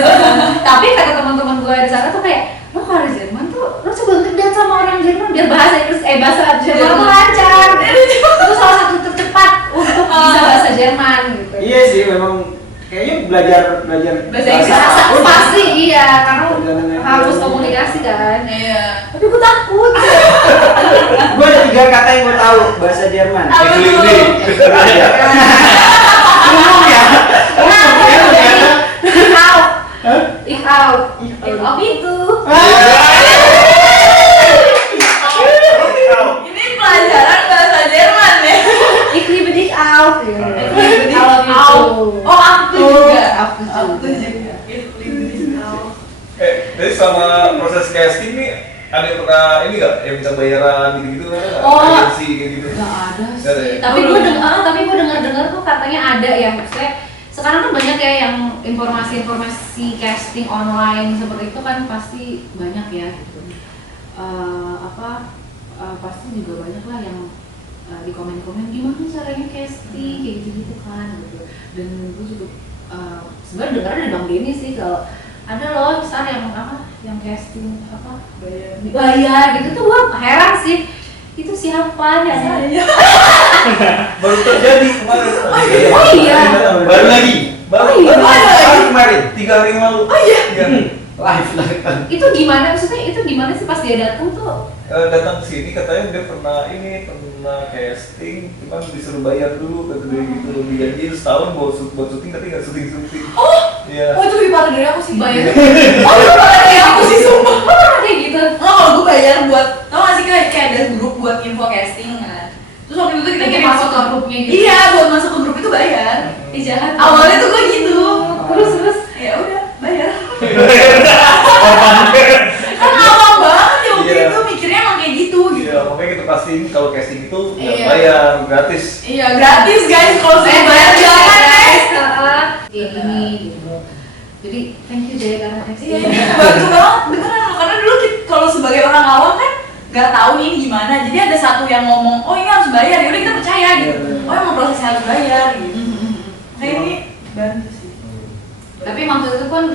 Tapi kata teman-teman gue di sana tuh kayak, lo kalau di Jerman tuh lo coba kerja sama orang Jerman biar bahasa Inggris bahasa Jerman tuh lancar. Itu salah satu tercepat untuk bisa bahasa Jerman gitu. Iya sih memang kayaknya belajar Bahasa Inggris. apapun. Pasti iya, karena Perjalanan harus ekonomi. komunikasi kan. Iya. Tapi gue takut. Gue ada 3 kata yang gue tahu bahasa Jerman. Apa tuh? Umum ya. Nah, Umum ya. Ich out. Hah? Ich out. Ich Ich out itu. Ini pelajaran bahasa Jerman ya. Ich liebe dich auch. I love you Au. too. Oh, aku juga. Aku juga. Aku juga. Jadi sama proses casting nih ada yang pernah ini nggak yang bisa bayaran gitu-gitu kan? Oh. Agensi kayak gitu. Nggak ada Nggak ada ya? sih. Tapi gue dengar tuh katanya ada ya. Maksudnya sekarang kan banyak ya yang informasi casting online seperti itu kan pasti banyak ya. Gitu. Pasti juga banyak lah yang di komen-komen gimana caranya casting kayak gitu kan. Gitu. Dan gue juga sebenarnya dengar dari Bang Denny sih kalau ada loh misal yang casting bayar gitu tuh gue heran sih itu siapa ya. Baru terjadi kemarin. Oh iya. Baru lagi. Oh iya. Baru kemarin 3 hari yang lalu. Oh iya. Live lah kan. Itu gimana maksudnya itu gimana sih pas dia datang tuh? Datang ke sini katanya dia pernah casting, cuman disuruh bayar dulu kata dia gitu. Dijanjiin setahun buat syuting tapi nggak syuting. Oh. Iya. Oh, itu lebih parah dari aku sih. Bayar. Oh, itu parah dari aku sih sumpah. Kayak gitu. Nah, kalau gue bayar buat, tau gak sih kayak ada grup buat info casting kan. Terus waktu itu kita Kita kirim masuk foto. ke grupnya gitu. Iya, buat masuk ke grup itu bayar. Ih, jahat. Awalnya tuh gue gitu. Terus Ya udah, bayar. Kan awal banget ya waktu Iya. itu mikirnya emang kayak gitu gitu. Iya, makanya kita pastiin kalau casting itu nggak Iya. bayar, gratis. Iya, gratis guys. Kalau saya bayar jangan guys. Kayak gini gitu. Jadi thank you Jaya karena Iya, casting. ini bantu banget beneran. Karena dulu kalau sebagai orang awam kan nggak tahu nih ini gimana. Jadi ada satu yang ngomong, oh ini harus bayar. Ya udah kita percaya gitu. Oh emang prosesnya harus bayar gitu. Nah ini bantu sih. Tapi maksud itu pun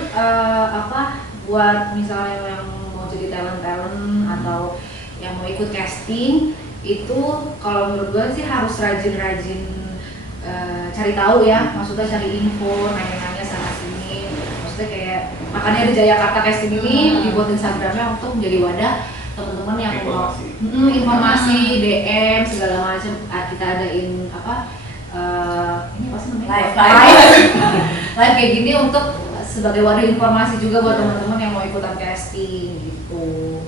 buat misalnya yang mau jadi talent atau yang mau ikut casting itu kalau menurut gue sih harus rajin-rajin cari tahu ya, maksudnya cari info, nanya-nanya sana sini. Maksudnya kayak makanya di Jayakarta Casting ini dibuat Instagramnya untuk menjadi wadah teman-teman yang mau informasi, DM segala macam. Kita adain ini apa sih namanya? Live kayak gini untuk sebagai wadah informasi juga buat teman-teman yang mau ikutan casting gitu.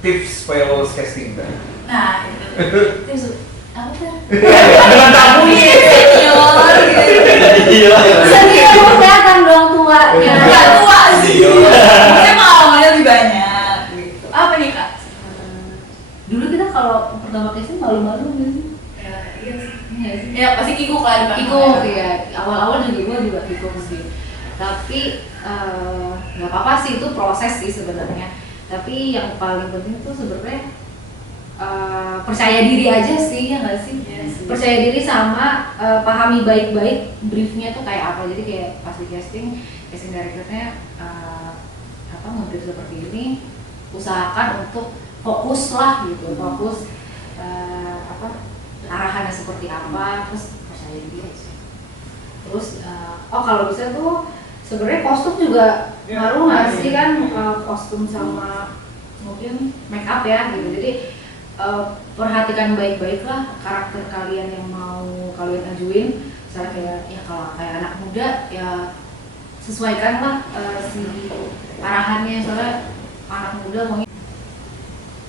Tips supaya lolos casting kan? Nah, itu. Terus apa tuh? Dengan tamu nih. Senior gitu. Iya. Senior lu kelihatan dong tuanya. Nggak tua sih. Iya. Mungkin pengalamannya lebih banyak gitu. Apa nih kak? Dulu kita kalau pertama casting malu-malu nggak sih? Ya, iya sih. Iya sih. Ya pasti kikuk lah depan. Kikuk ya, awal-awal gue juga kikuk sih. Tapi nggak apa-apa sih, itu proses sih sebenarnya. Tapi yang paling penting tuh sebenarnya percaya diri aja sih, ya nggak sih? Iya sih. Percaya diri sama pahami baik-baik briefnya tuh kayak apa. Jadi kayak pas di casting directornya nge-brief seperti ini, usahakan untuk fokus lah gitu, fokus arahannya seperti apa, terus percaya diri aja. Terus kalau bisa tuh sebenarnya kostum juga ngaruh nggak sih kan, kostum sama mungkin make up ya gitu. Jadi perhatikan baik-baik lah karakter kalian yang mau kalian ajuin. Misalnya kayak ya kalau kayak anak muda ya sesuaikan lah si arahannya, soalnya anak muda mau.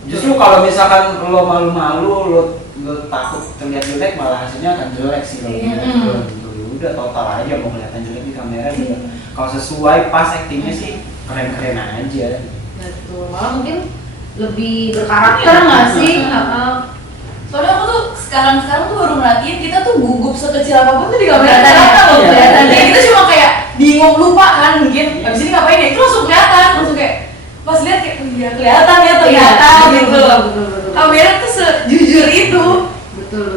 Justru kalau misalkan lo malu-malu, lo takut terlihat jelek, malah hasilnya akan jelek sih kalau gitu. Udah total aja mau kelihatan jelek di kamera juga. Kalau sesuai pas actingnya sih keren-keren aja. Betul, malah mungkin lebih berkarakter nggak sih? Soalnya aku tuh sekarang tuh baru merhatiin kita tuh gugup sekecil apapun tuh di kamera Kelihatan ya? kelihatan loh. Iya, Kelihatan. kelihatan. Kayak kita cuma kayak bingung lupa kan mungkin. Abis ini ngapain ya? Itu langsung kelihatan, langsung kayak pas lihat kayak iya kelihatan ya ternyata gitu. Betul. Kamera tuh sejujur itu. Betul.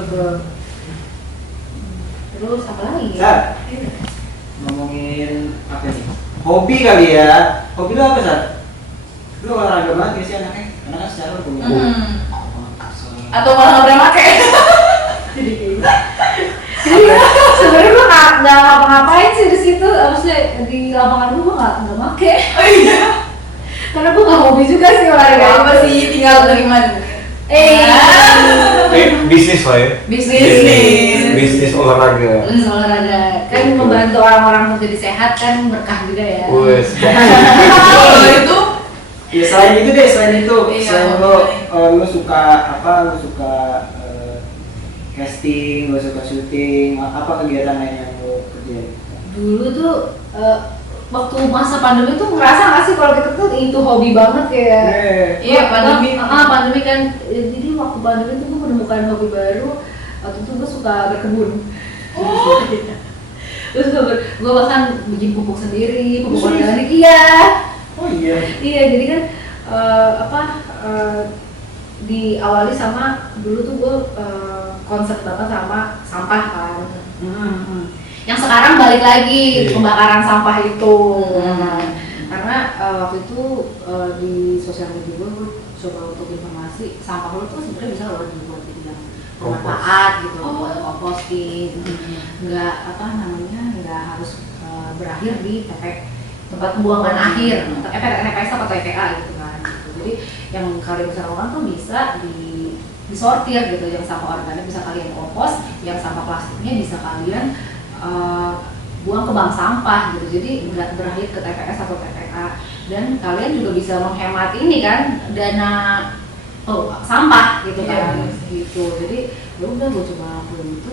Terus apa lagi ya? Sar, ngomongin apa nih? Hobi kali ya. Hobi lo apa, Sar? Lo olahraga banget ya sih anaknya? Karena kan secara lo punya Atau malah nggak pernah pakai. Jadi sebenarnya gue nggak ngapa-ngapain sih di situ, maksudnya di lapangan gue nggak make. Oh iya. Karena gue nggak hobi juga sih olahraga. Apa sih tinggal terima dulu. Bisnis lah ya. Bisnis olahraga. Terus olahraga kan membantu orang-orang untuk jadi sehat kan berkah juga ya. Wes. Kalau itu Ya selain itu deh, selain itu, Iya, selain boleh. lo suka apa, lo suka casting, lo suka syuting, apa kegiatan lain yang lo kerjain? Dulu tuh waktu masa pandemi tuh ngerasa nggak sih kalau kita tuh itu hobi banget kayak Iya, pandemi. pandemi kan. Jadi waktu pandemi tuh gue menemukan hobi baru. Waktu itu gue suka berkebun. Terus gue bahkan bikin pupuk sendiri, pupuk organik. Iya. Oh iya. Iya, jadi kan diawali sama dulu tuh gue konsep banget sama sampah kan. Yang sekarang balik lagi pembakaran sampah itu. Karena waktu itu di sosial media gue coba untuk informasi sampah lo tuh sebenarnya bisa loh dibuat jadi yang bermanfaat gitu, buat composting. Nggak nggak harus berakhir di tempat pembuangan akhir, TPS atau TPA gitu kan. Jadi yang kalian bisa lakukan tuh bisa disortir gitu, yang sampah organik bisa kalian kompos, yang sampah plastiknya bisa kalian buang ke bank sampah gitu. Jadi nggak berakhir ke TPS atau TPA, dan kalian juga bisa menghemat ini kan dana sampah gitu kan. Gitu. Jadi ya udah gue coba lakuin itu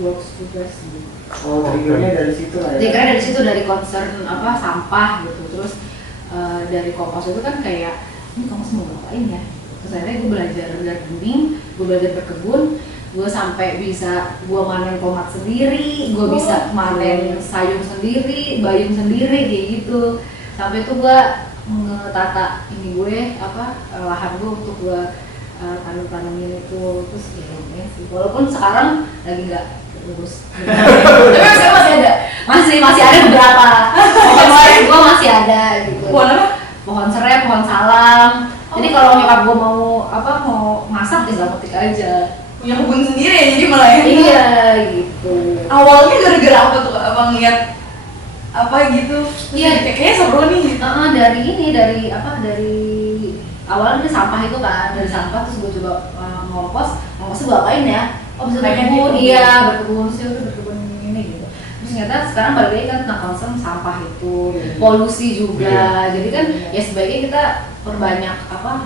works juga sih. Oh, triggernya dari situ lah ya. Triggernya dari situ, dari concern sampah gitu. Terus dari kompos itu kan kayak ini kompos mau ngapain ya? Terus akhirnya gue belajar gardening, gue belajar berkebun, gue sampai bisa gue manen tomat sendiri, gue bisa manen sayur sendiri, bayam sendiri kayak gitu. Sampai itu gue ngetata ini gue lahan gue untuk gue tanam-tanamin itu. Terus ya sih, walaupun sekarang lagi nggak terus. Tapi sekarang masih ada, masih ada beberapa. Pohon gue masih ada gitu. Pohon apa? Pohon serai, pohon salam. Jadi kalau nyokap gue mau masak tinggal petik aja. Punya kebun sendiri ya, jadi malah ya. Iya gitu. Awalnya gara-gara apa tuh? Apa ngeliat apa gitu? Iya, kayaknya seru nih. dari awalnya sampah itu kan, dari sampah terus gue coba ngomposnya gue apain ya? Oh bisa berkebun, iya berkebun sih, udah berkebun ini gitu. Terus ternyata sekarang balik lagi kan tentang concern sampah itu, polusi juga. Jadi kan ya sebaiknya kita perbanyak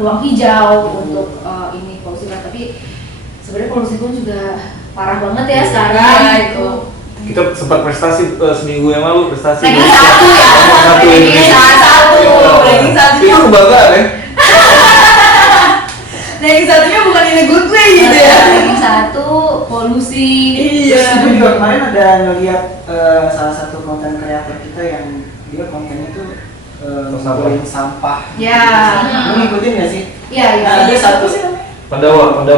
ruang hijau untuk ini polusi kan. Tapi sebenarnya polusi pun juga parah banget ya sekarang gitu. Kita sempat prestasi seminggu yang lalu prestasi. Ranking 1 ya. Ranking 1. Itu kebanggaan ya. Ranking 1-nya bukan in a good way gitu ya. Ranking 1 polusi. Iya. Gue juga kemarin ada ngeliat salah satu konten kreator kita yang dia kontennya tuh ngumpulin sampah. Ya. Lu ngikutin nggak sih? Iya. Nah, ada satu Pandawa.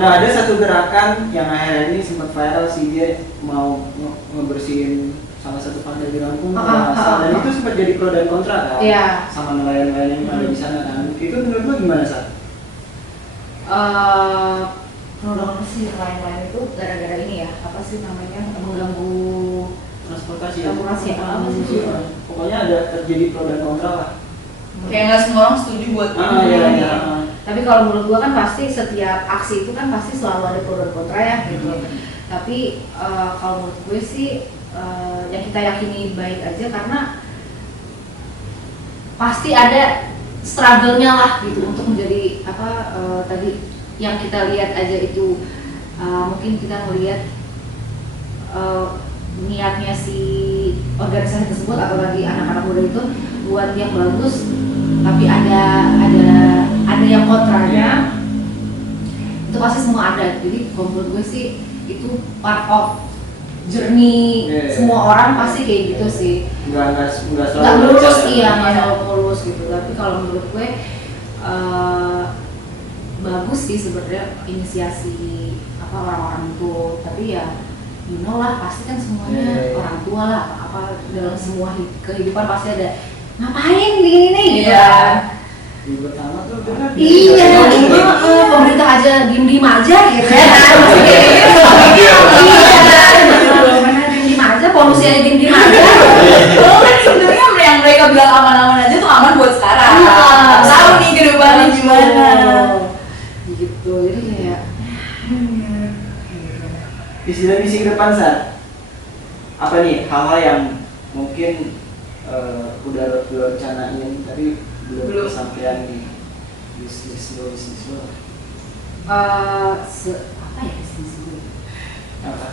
Nah, ada satu gerakan yang akhirnya ini sempat viral sih, dia mau ngebersihin salah satu pantai di Lampung. Dan itu sempat jadi pro dan kontra kan, sama nelayan-nelayan yang ada di sana kan. Itu menurut lo gimana, Sat? Pro dan kontra sih nelayan itu gara-gara ini ya, apa sih namanya, mengganggu Transportasi. Pokoknya ada terjadi pro dan kontra lah. Kayak nggak semua orang setuju buat Iya. Tapi kalau menurut gua kan pasti setiap aksi itu kan pasti selalu ada pro dan kontra ya gitu. Tapi kalau menurut gue sih yang kita yakini baik aja, karena pasti ada struggle-nya lah gitu untuk menjadi tadi yang kita lihat aja itu mungkin kita melihat niatnya si organisasi tersebut atau lagi anak-anak muda itu buat yang bagus, tapi ada yang kontranya, itu pasti semua ada. Jadi kalau menurut gue sih itu part of journey semua orang pasti kayak gitu sih. Nggak mulus, nggak selalu mulus gitu. Tapi kalau menurut gue bagus sih sebenarnya inisiasi orang-orang itu. Tapi ya lah pasti kan semuanya orang tua lah, apa dalam semua kehidupan pasti ada ngapain gini gitu kan. Pertama tuh benar. Iya, pemerintah aja diem aja gitu ya. Diem aja, polusi aja diem aja. Kan sebenarnya yang mereka bilang aman-aman aja tuh aman buat sekarang. Tahu nih ke depannya gimana. Gitu, jadi kayak Visi dan misi ke depan, Sat, apa nih hal-hal yang mungkin udah lo rencanain tapi belum Belum. kesampaian di bisnis lo? Apa ya bisnis gue? Apa?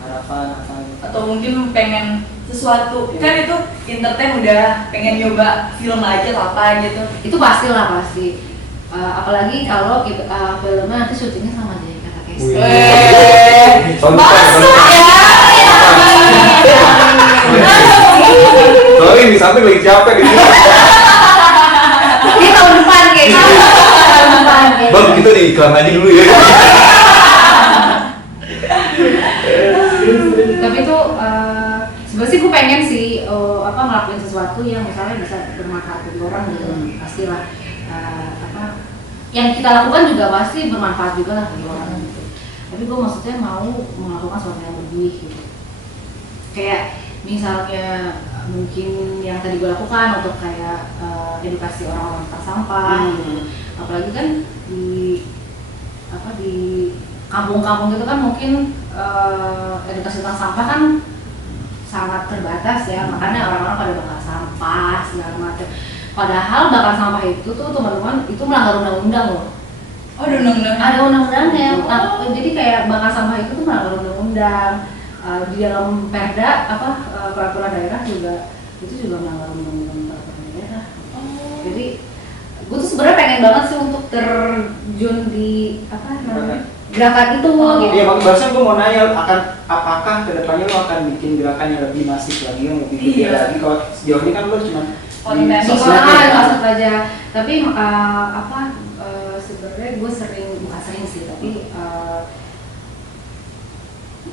Harapan apa? Atau mungkin pengen sesuatu, Iya. kan itu entertain udah pengen nyoba film aja atau apa gitu. Itu pastilah pasti. Apalagi kalau kita filmnya nanti syutingnya sama aja kata Casey. Wih. Masuk ya. Soalnya di samping lagi capek di sini. Ini tahun depan kayaknya. Tahun depan kayaknya. Bang, kita di iklan aja dulu ya. Tapi itu sebenarnya sih gue pengen sih ngelakuin sesuatu yang misalnya bisa bermanfaat bagi orang gitu. Pastilah yang kita lakukan juga pasti bermanfaat juga lah bagi orang gitu. Tapi gue maksudnya mau melakukan sesuatu yang lebih gitu. Kayak misalnya mungkin yang tadi gue lakukan untuk kayak edukasi orang-orang tentang sampah. Apalagi kan di kampung-kampung gitu kan mungkin edukasi tentang sampah kan sangat terbatas ya, makanya orang-orang pada bakar sampah segala macam. Padahal bakar sampah itu tuh teman-teman itu melanggar undang-undang loh. Oh, ada undang-undang. Ada undang-undangnya. Jadi kayak bakar sampah itu tuh melanggar undang-undang. Di dalam perda peraturan daerah juga itu juga melanggar undang-undang peraturan daerah. Jadi gue tuh sebenarnya pengen banget sih untuk terjun di gerakan itu gitu. Iya, barusan gue mau nanya apakah kedepannya lo akan bikin gerakan yang lebih masif lagi, yang lebih gede Iya. lagi? Kalau sejauh ini kan lo cuma Konten. di Di sosmed sekolah ya. masuk aja. Tapi sebenarnya gue bukan sering sih, tapi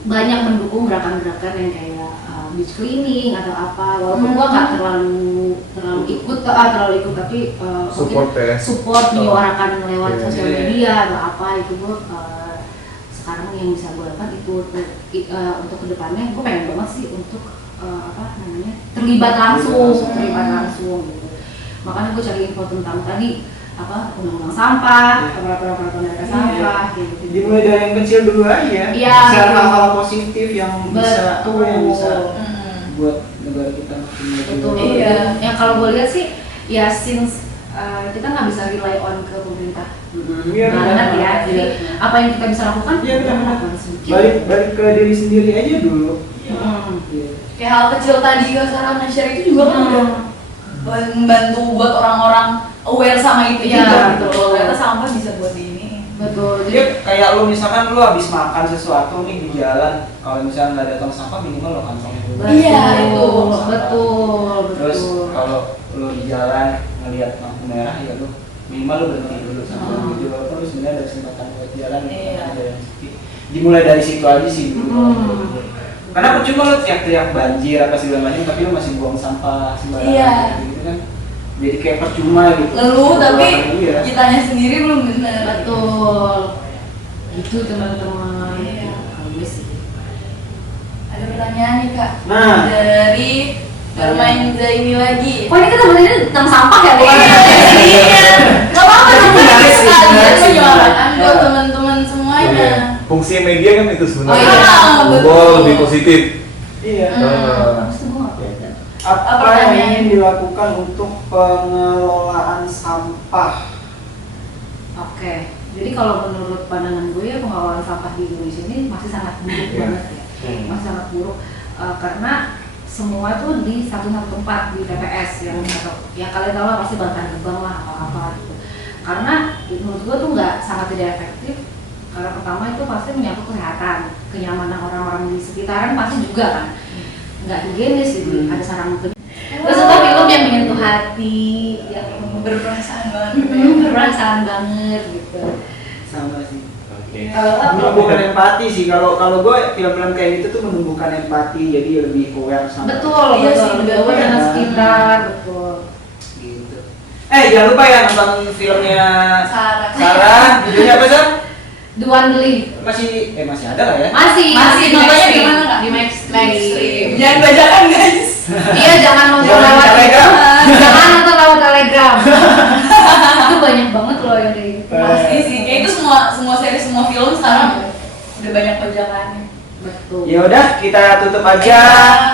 banyak mendukung gerakan-gerakan yang kayak beach cleaning atau apa. Walaupun gue nggak terlalu ikut tapi Support mungkin ya. support menyuarakan lewat Iya. sosial media atau apa itu gue sekarang yang bisa gue lakukan itu untuk kedepannya gue pengen banget sih untuk terlibat langsung gitu. Makanya gue cari info tentang tadi undang-undang sampah, peraturan daerah sampah gitu. Dimulai dari yang kecil dulu aja. Iya, Bisa gitu. hal-hal positif yang bisa Betul. yang bisa Mm-mm. buat negara kita makin maju. Betul. Iya. Yang kalau gue lihat sih ya since kita nggak bisa rely on ke pemerintah Iya, banget ya. benar. Jadi apa yang kita bisa lakukan? Iya, kita benar. lakukan sedikit. Balik ke diri sendiri aja dulu. Iya. Kayak hal kecil tadi sekarang nge-share itu juga kan udah membantu buat orang-orang aware sama itu Iya, juga gitu. betul. Ternyata sampah bisa buat ini. Betul. Jadi kayak lo misalkan lo habis makan sesuatu nih di jalan, kalau misalnya nggak ada tong sampah minimal lo kantongin dulu. Betul, Iya, itu. betul. Terus kalau lo di jalan ngelihat lampu merah ya lo minimal lo berhenti dulu sambil berhenti walaupun lo sebenarnya ada kesempatan buat jalan Iya. ada yang sepi. Dimulai dari situ aja sih dulu. Karena percuma lo teriak-teriak banjir apa segala macam tapi lo masih buang sampah sembarangan Iya. gitu kan. Jadi kayak percuma gitu. Ngeluh tapi Iya. kitanya sendiri belum bener. Betul. Itu teman-teman. Iya. Bagus sih. Ada pertanyaan nih Kak. Nah. Dari bermain Zaini lagi. Oh ini kita sebenarnya tentang sampah ya, bukan? Iya. Gak apa-apa Tapi dong, menarik sih, sekalian menarik sih. menyuarakan buat Iya. teman-teman semuanya. Fungsi media kan itu sebenarnya. Oh iya, betul. Lebih positif. Iya. Terus gue nggak belajar. Apa yang ingin dilakukan untuk pengelolaan sampah? Oke, jadi kalau menurut pandangan gue ya pengelolaan sampah di Indonesia ini masih sangat buruk Iya. banget ya, masih sangat buruk karena semua tuh di satu tempat di TPS yang ya kalian tahu lah pasti Bantar Gebang lah apa gitu. Karena menurut gue tuh sangat tidak efektif. Karena pertama itu pasti menyangkut kesehatan, kenyamanan orang-orang di sekitaran pasti juga kan nggak higienis gitu, ada sarang terus itu film yang menyentuh hati, yang Berperasaan banget. berperasaan banget gitu. Sama sih. Oke. Menumbuhkan empati sih. Kalau gue film-film kayak gitu tuh menumbuhkan empati, jadi lebih aware sama. Betul, Iya betul, sih, lebih betul. aware dengan sekitar, betul. Gitu. Jangan lupa ya nonton filmnya Sarah. Sarah. Judulnya apa sih? The One Believe. Masih ada lah ya. Masih Nontonnya di mana Kak? Di Maxstream. Jangan bajakan guys. Iya, jangan nonton Jangan lewat Telegram. Jangan nonton lewat Telegram. Itu banyak banget loh yang kayak gitu. Pasti sih. Kayak itu semua seri semua film sekarang udah banyak bajakannya. Betul. Ya udah, kita tutup aja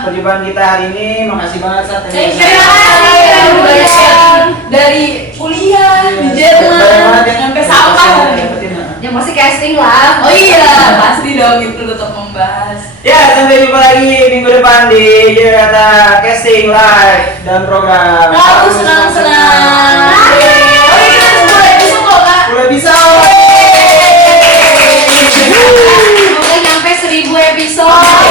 perjumpaan kita hari ini. Makasih banget Sat. Terima kasih dari kuliah di Jerman sampai sampah. Yang pasti casting lah. Oh iya, pasti dong itu untuk membahas. Ya, sampai jumpa lagi minggu depan di Jakarta Casting Live dan program. Aku senang-senang. Oh iya, kita 10 episode loh Kak. Mulai bisa. Semoga nyampe 1000 episode.